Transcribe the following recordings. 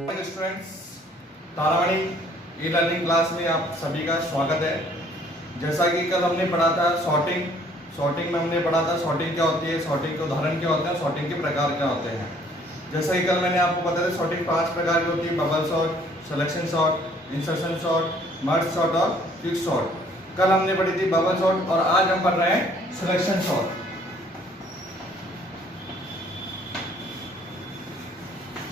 Students, Taramani e learning class में आप सभी का स्वागत है। जैसा कि कल हमने पढ़ा था सॉर्टिंग में हमने पढ़ा था सॉर्टिंग क्या होती है, सॉर्टिंग के उदाहरण क्या होते हैं, सॉर्टिंग के प्रकार क्या होते हैं। जैसा कि कल मैंने आपको बताया सॉर्टिंग 5 प्रकार की होती है: bubble sort, selection sort, insertion sort, merge sort और क्विक सॉर्ट। कल हमने पढ़ी थी बबल सॉर्ट और आज हम पढ़ रहे हैं सिलेक्शन सॉर्ट।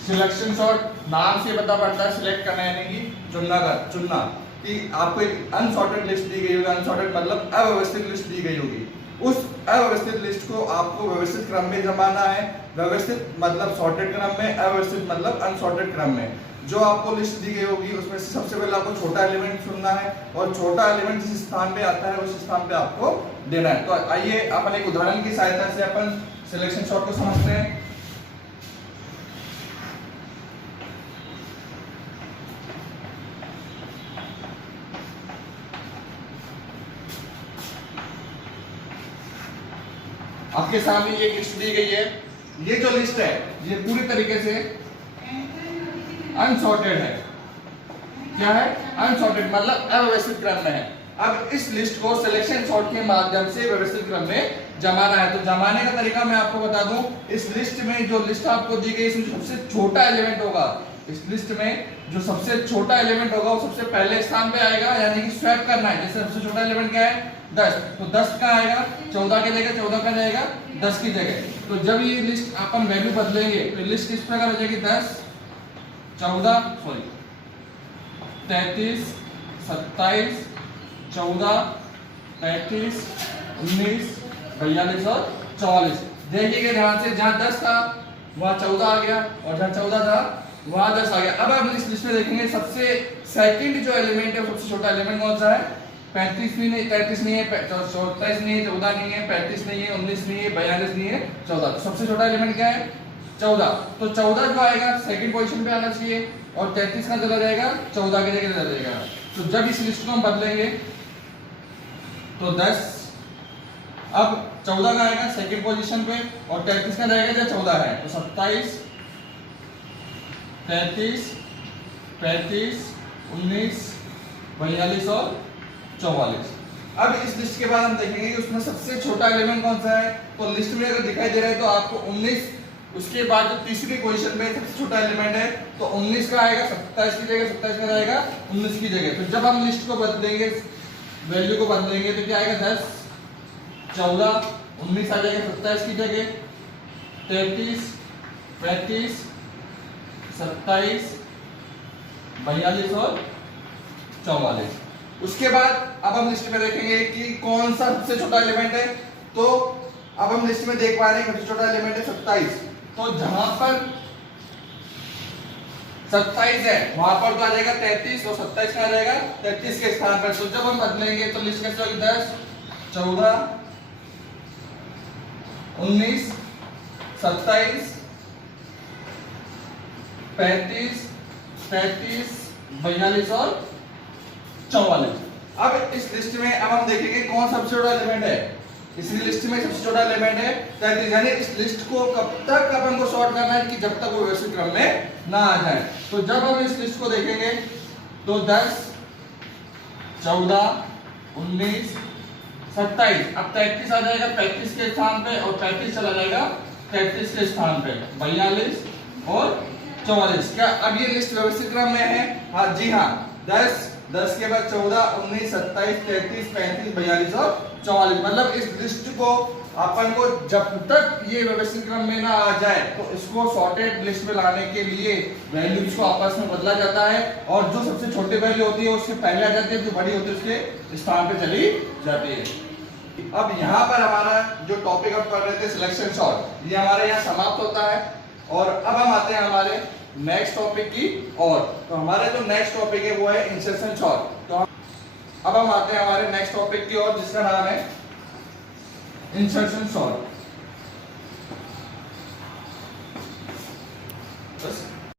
सिलेक्शन सॉर्ट नाम से पता पड़ता है सिलेक्ट करना, यानी कि चुनना कि आपको एक अनसॉर्टेड लिस्ट दी गई होगी। अनसॉर्टेड मतलब अव्यवस्थित लिस्ट दी गई होगी। उस अव्यवस्थित लिस्ट को आपको व्यवस्थित क्रम में जमाना है। व्यवस्थित मतलब सॉर्टेड क्रम में, अव्यवस्थित मतलब अनसॉर्टेड क्रम में। जो आपको लिस्ट दी गई होगी उसमें से सबसे पहले आपको छोटा एलिमेंट चुनना है और छोटा एलिमेंट जिस स्थान पे आता है उस स्थान पे आपको देना है। तो आइए अपन एक उदाहरण की सहायता से अपन सिलेक्शन सॉर्ट को समझते हैं। आपके सामने ये लिस्ट दी गई है। ये जो लिस्ट है ये पूरी तरीके से अनसॉर्टेड है। क्या है? अनसॉर्टेड मतलब अव्यवस्थित क्रम में है। अब इस लिस्ट को सिलेक्शन सॉर्ट के माध्यम से व्यवस्थित क्रम में जमाना है। तो जमाने का तरीका मैं आपको बता दूं। इस लिस्ट में जो लिस्ट आपको दी गई इसमें सबसे छोटा एलिमेंट होगा, इस लिस्ट में जो सबसे छोटा एलिमेंट होगा वो सबसे पहले स्थान पे आएगा, यानी कि स्वैप करना है। जैसे सबसे छोटा एलिमेंट क्या है? 10। तो 10 का आएगा 14 की जगह, 14 का जाएगा 10 की जगह। तो जब ये लिस्ट अपन वैल्यू बदलेंगे तो लिस्ट किस प्रकार हो जाएगी? 10 14 33 27 14 35 19 42 और 44। देखिएगा ध्यान से, जहां 10 था वहां 14 आ गया और जहां 14 था वहां 10 आ गया। अब आप इस लिस्ट में देखेंगे सबसे सेकंड जो एलिमेंट है सबसे छोटा एलिमेंट कौन सा है? 35 नहीं है, 33 नहीं है, 27 नहीं है, 14 नहीं है, 35 नहीं है, 19 नहीं है, 42 नहीं है, 14। तो सबसे छोटा एलिमेंट क्या है? 14। तो 14 जो आएगा सेकंड पोजीशन पे आना चाहिए और 33 का चला जाएगा 14 की जगह चला जाएगा। तो जब इस लिस्ट को हम बदलेंगे तो 10, अब 14 का आएगा सेकंड पोजीशन पे और 33 का जाएगा जब 14 है। तो 27 33 35 19 42 और 44। अब इस लिस्ट के बाद हम देखेंगे कि उसमें सबसे छोटा एलिमेंट कौन सा है। तो लिस्ट में अगर दिखाई दे रहा है तो आपको 19, उसके बाद जो तीसरी पोजीशन में सबसे छोटा एलिमेंट है तो 19 का आएगा 27 की जगह, 27 का जाएगा 19 की जगह। तो जब हम लिस्ट को बदलेंगे, वैल्यू को बदलेंगे तो क्या आएगा? 10 14 19 आ जाएगा 27 की जगह, 33 35 27 42 और 44। उसके बाद अब हम लिस्ट में देखेंगे कि कौन सा सबसे छोटा एलिमेंट है। तो अब हम लिस्ट में देख पा रहे हैं सबसे छोटा एलिमेंट है 27। तो जहां पर 27 है वहां पर तो आ जाएगा 33 और 27 का आ जाएगा 33 के स्थान पर। तो जब हम बदलेंगे तो लिस्ट कैसे होगी? 10 14 19 27 35 33 42 और 44। अब इस लिस्ट में अब हम देखेंगे कौन सबसे छोटा एलिमेंट है। इस लिस्ट में सबसे छोटा एलिमेंट है 33, यानी इस लिस्ट को कब तक अपन को सॉर्ट करना है कि जब तक वो व्यवस्थित क्रम में ना आ जाए। तो जब हम इस लिस्ट को देखेंगे तो 10 14 19 27, अब 33 आ जाएगा 35 के स्थान पे और 35 चला जाएगा 33 के स्थान पे, 42 और 44। क्या अब ये लिस्ट व्यवस्थित क्रम में है? हाँ जी हाँ। 10 के बाद 14 19 27 33 35 42 और 44। मतलब इस लिस्ट को अपन को जब तक ये व्यवस्थित क्रम में ना आ जाए तो इसको सॉर्टेड लिस्ट में लाने के लिए वैल्यूज को आपस में बदला जाता है और जो सबसे छोटी वैल्यू होती है उससे पहले आ जाती है, जो बड़ी होती है उसके स्थान पे चली जाती है। अब यहाँ पर हमारा जो टॉपिक हम पढ़ रहे थे सिलेक्शन सॉर्ट, ये हमारे यहाँ समाप्त होता है और अब हम आते हैं हमारे नेक्स्ट टॉपिक की ओर। तो हमारे जो नेक्स्ट टॉपिक है वो है इंसर्शन सॉर्ट। तो अब हम आते हैं हमारे नेक्स्ट टॉपिक की ओर जिसका नाम है इंसर्शन सॉर्ट। बस